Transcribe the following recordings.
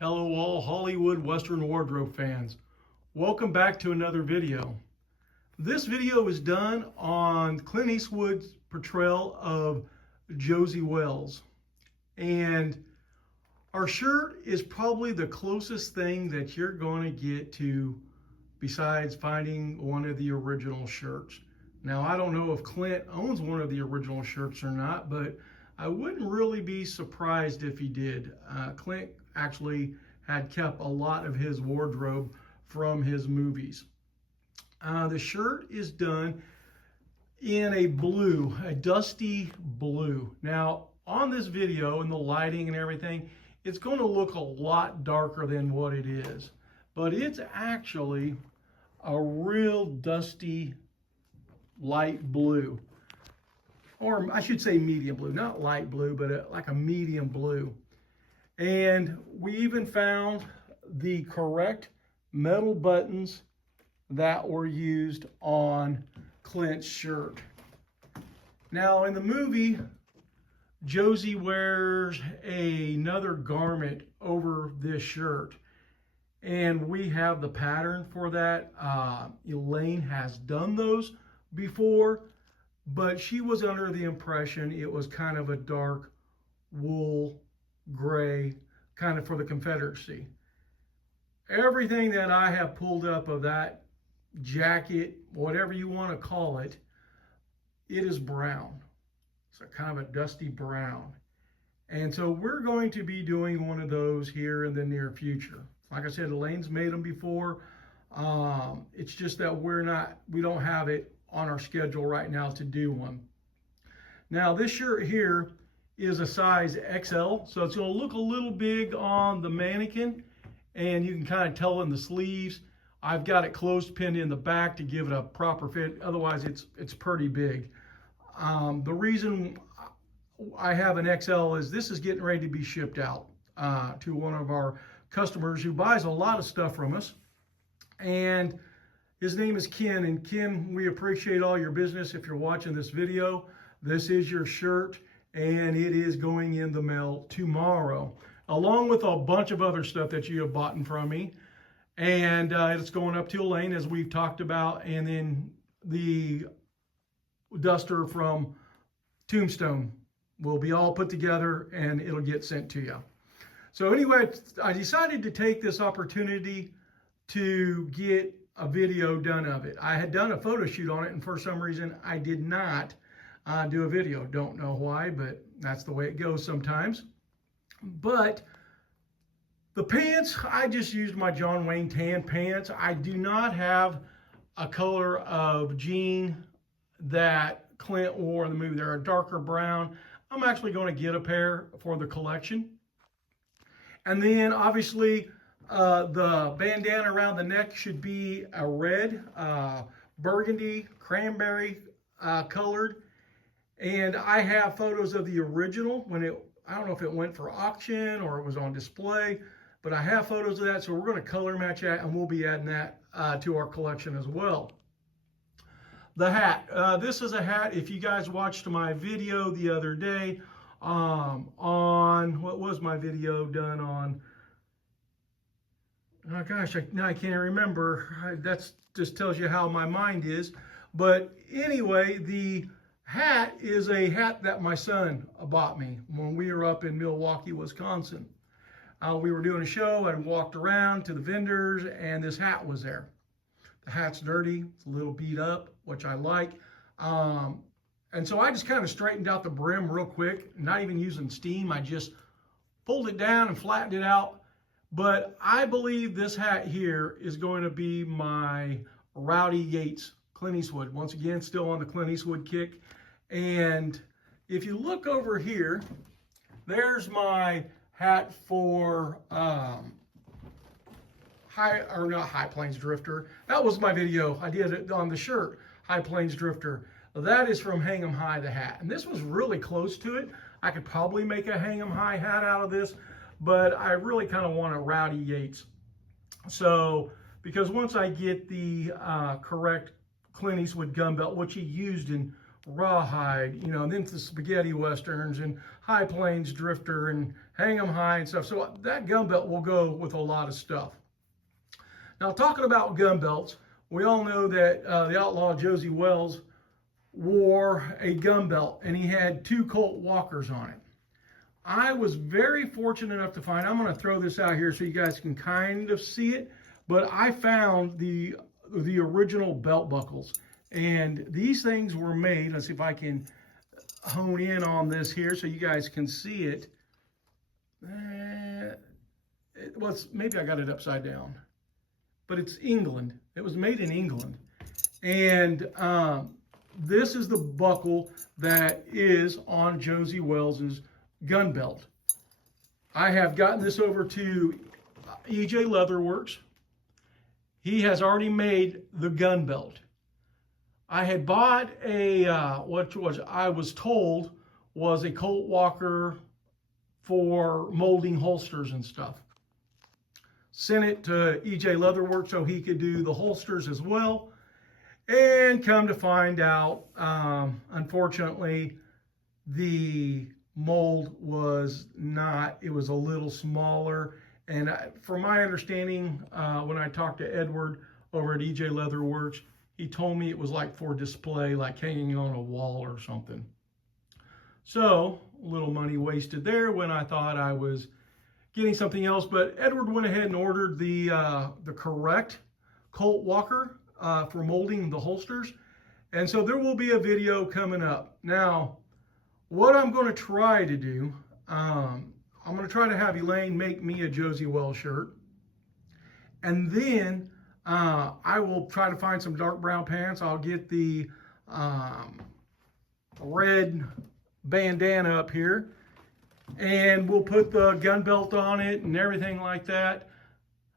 Hello all Hollywood Western wardrobe fans. Welcome back to another video. This video is done on Clint Eastwood's portrayal of Josey Wales. And our shirt is probably the closest thing that you're going to get to besides finding one of the original shirts. Now, I don't know if Clint owns one of the original shirts or not, but I wouldn't really be surprised if he did. Clint actually had kept a lot of his wardrobe from his movies. The shirt is done in a blue, a dusty blue. Now, on this video and the lighting and everything, it's going to look a lot darker than what it is. But it's actually a real dusty light blue. Or I should say medium blue, not light blue, but like a medium blue. And we even found the correct metal buttons that were used on Clint's shirt. Now in the movie, Josey wears another garment over this shirt. And we have the pattern for that. Elaine has done those before, but she was under the impression it was kind of a dark wool gray, kind of for the Confederacy. Everything that I have pulled up of that jacket, whatever you want to call it, it is brown. It's a kind of a dusty brown. And so we're going to be doing one of those here in the near future. Like I said, Elaine's made them before. It's just that we don't have it on our schedule right now to do one. Now this shirt here is a size XL, so it's going to look a little big on the mannequin, and you can kind of tell in the sleeves. I've got it closed pinned in the back to give it a proper fit. Otherwise, it's pretty big. The reason I have an XL is this is getting ready to be shipped out to one of our customers who buys a lot of stuff from us, and his name is Ken. And Ken, we appreciate all your business. If you're watching this video, this is your shirt, and it is going in the mail tomorrow, along with a bunch of other stuff that you have bought from me. And it's going up to Elaine, as we've talked about, and then the duster from Tombstone will be all put together, and it'll get sent to you. So anyway, I decided to take this opportunity to get a video done of it. I had done a photo shoot on it, and for some reason I did not do a video. Don't know why, but that's the way it goes sometimes. But the pants, I just used my John Wayne tan pants. I do not have a color of jean that Clint wore in the movie. They're a darker brown. I'm actually going to get a pair for the collection. And then obviously the bandana around the neck should be a red, burgundy, cranberry colored. And I have photos of the original I don't know if it went for auction or it was on display, but I have photos of that. So we're going to color match that, and we'll be adding that to our collection as well. The hat. This is a hat, if you guys watched my video the other day on, what was my video done on? Oh gosh, now I can't remember. That just tells you how my mind is. But anyway, the hat is a hat that my son bought me when we were up in Milwaukee, Wisconsin. We were doing a show. I walked around to the vendors, and this hat was there. The hat's dirty. It's a little beat up, which I like. And so I just kind of straightened out the brim real quick, not even using steam. I just pulled it down and flattened it out. But I believe this hat here is going to be my Rowdy Yates Clint Eastwood. Once again, still on the Clint Eastwood kick. And if you look over here, there's my hat for High Plains Drifter. That was my video. I did it on the shirt, High Plains Drifter. That is from Hang 'em High, the hat. And this was really close to it. I could probably make a Hang 'em High hat out of this, but I really kind of want a Rowdy Yates. So, because once I get the correct Clint Eastwood gun belt, which he used in Rawhide, you know, and then the spaghetti westerns and High Plains Drifter and Hang 'em High and stuff. So that gun belt will go with a lot of stuff. Now, talking about gun belts, we all know that the outlaw Josey Wales wore a gun belt, and he had 2 Colt Walkers on it. I was very fortunate enough to find, I'm going to throw this out here so you guys can kind of see it, but I found the original belt buckles. And these things were made, let's see if I can hone in on this here so you guys can see it. Well, maybe I got it upside down, but it's England. It was made in England. And this is the buckle that is on Josey Wales's gun belt. I have gotten this over to EJ Leatherworks. He has already made the gun belt. I had bought a, I was told was a Colt Walker for molding holsters and stuff. Sent it to EJ Leatherworks so he could do the holsters as well. And come to find out, unfortunately, the mold was not, it was a little smaller. And from my understanding, when I talked to Edward over at EJ Leatherworks, he told me it was like for display, like hanging on a wall or something. So a little money wasted there when I thought I was getting something else. But Edward went ahead and ordered the correct Colt Walker for molding the holsters. And so there will be a video coming up. Now, what I'm going to try to do, I'm going to try to have Elaine make me a Josey Wales shirt. And then I will try to find some dark brown pants. I'll get the red bandana up here, and we'll put the gun belt on it and everything like that.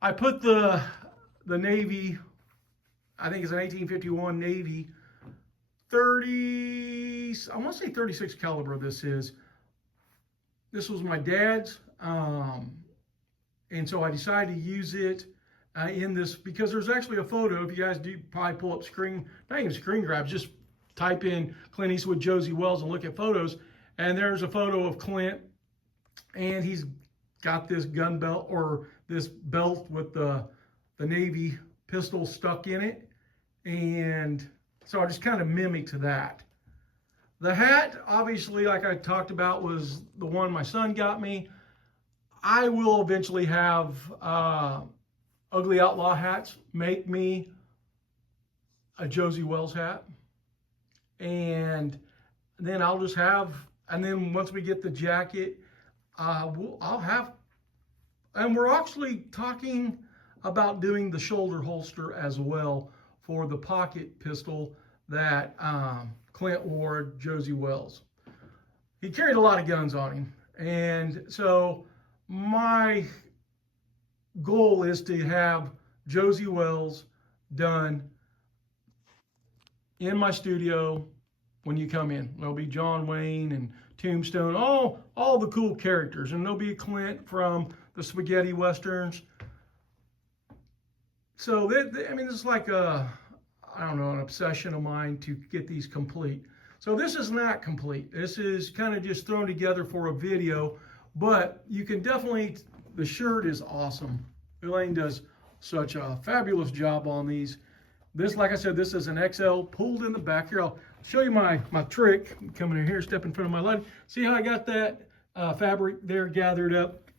I put the Navy, I think it's an 1851 Navy 30, I want to say 36 caliber this is. This was my dad's, and so I decided to use it in this, because there's actually a photo. If you guys do probably pull up not even screen grabs, just type in Clint Eastwood Josey Wales and look at photos, and there's a photo of Clint, and he's got this gun belt, or this belt with the Navy pistol stuck in it, and so I just kind of mimicked that. The hat, obviously, like I talked about, was the one my son got me. I will eventually have Ugly Outlaw hats make me a Josey Wales hat. And then I'll just have, and then once we get the jacket, I'll have, and we're actually talking about doing the shoulder holster as well for the pocket pistol that Clint wore Josey Wales. He carried a lot of guns on him. And so my goal is to have Josey Wales done in my studio when you come in. There'll be John Wayne and Tombstone, all the cool characters, and there'll be Clint from the spaghetti westerns. So I mean, it's like a, I don't know, an obsession of mine to get these complete. So this is not complete. This is kind of just thrown together for a video, but you can definitely, the shirt is awesome. Elaine does such a fabulous job on these. This, like I said, this is an XL pulled in the back. Here, I'll show you my trick. Coming in here, step in front of my light. See how I got that fabric there gathered up?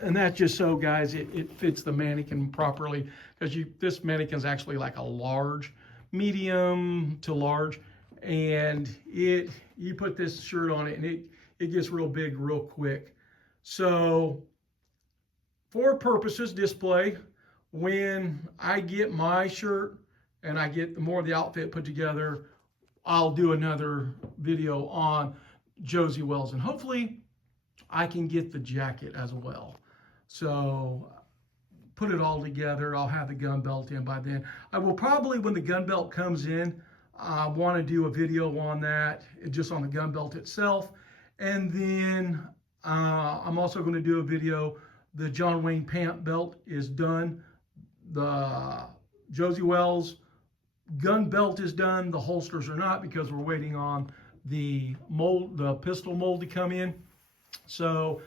And that's just so, guys, it fits the mannequin properly, because this mannequin is actually like a large, medium to large, and you put this shirt on it and it gets real big real quick. So for purposes display, when I get my shirt and I get more of the outfit put together, I'll do another video on Josey Wales, and hopefully I can get the jacket as well. So put it all together. I'll have the gun belt in by then. I will probably, when the gun belt comes in, want to do a video on that, just on the gun belt itself. And then I'm also going to do a video. The John Wayne pant belt is done. The Josey Wales gun belt is done. The holsters are not, because we're waiting on the mold, the pistol mold to come in. So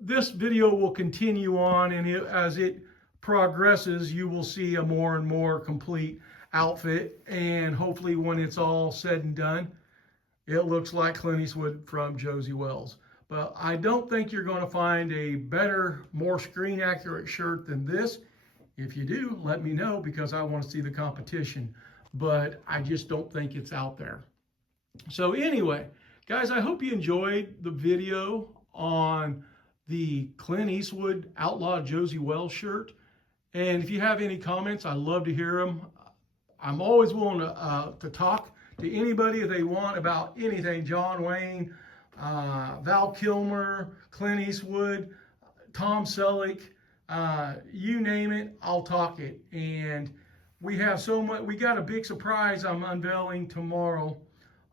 this video will continue on, and as it progresses, you will see a more and more complete outfit. And hopefully when it's all said and done, it looks like Clint Eastwood from Josey Wales. But I don't think you're going to find a better, more screen accurate shirt than this. If you do, let me know, because I want to see the competition. But I just don't think it's out there. So anyway, guys, I hope you enjoyed the video on the Clint Eastwood Outlaw Josey Wales shirt. And if you have any comments, I'd love to hear them. I'm always willing to talk to anybody if they want about anything. John Wayne, Val Kilmer, Clint Eastwood, Tom Selleck, you name it, I'll talk it. And we have so much. We got a big surprise I'm unveiling tomorrow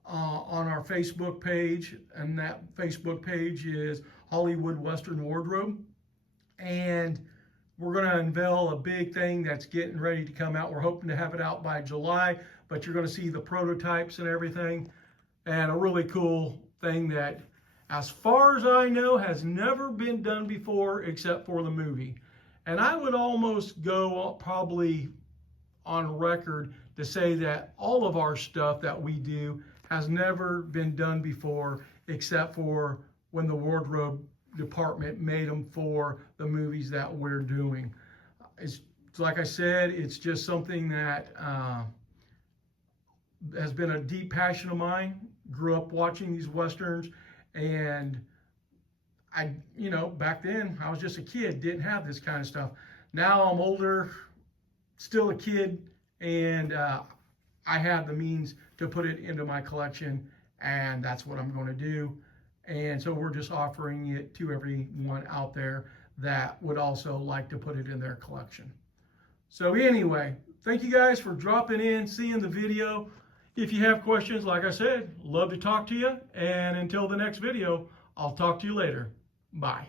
on our Facebook page, and that Facebook page is Hollywood Western Wardrobe. And we're going to unveil a big thing that's getting ready to come out. We're hoping to have it out by July, but you're going to see the prototypes and everything, and a really cool thing that, as far as I know, has never been done before except for the movie. And I would almost go probably on record to say that all of our stuff that we do has never been done before except for when the wardrobe department made them for the movies that we're doing. It's like I said, it's just something that has been a deep passion of mine. Grew up watching these Westerns, and back then I was just a kid, didn't have this kind of stuff. Now I'm older, still a kid, and I have the means to put it into my collection, and that's what I'm going to do. And so we're just offering it to everyone out there that would also like to put it in their collection. So anyway, thank you guys for dropping in, seeing the video. If you have questions, like I said, love to talk to you. And until the next video, I'll talk to you later. Bye.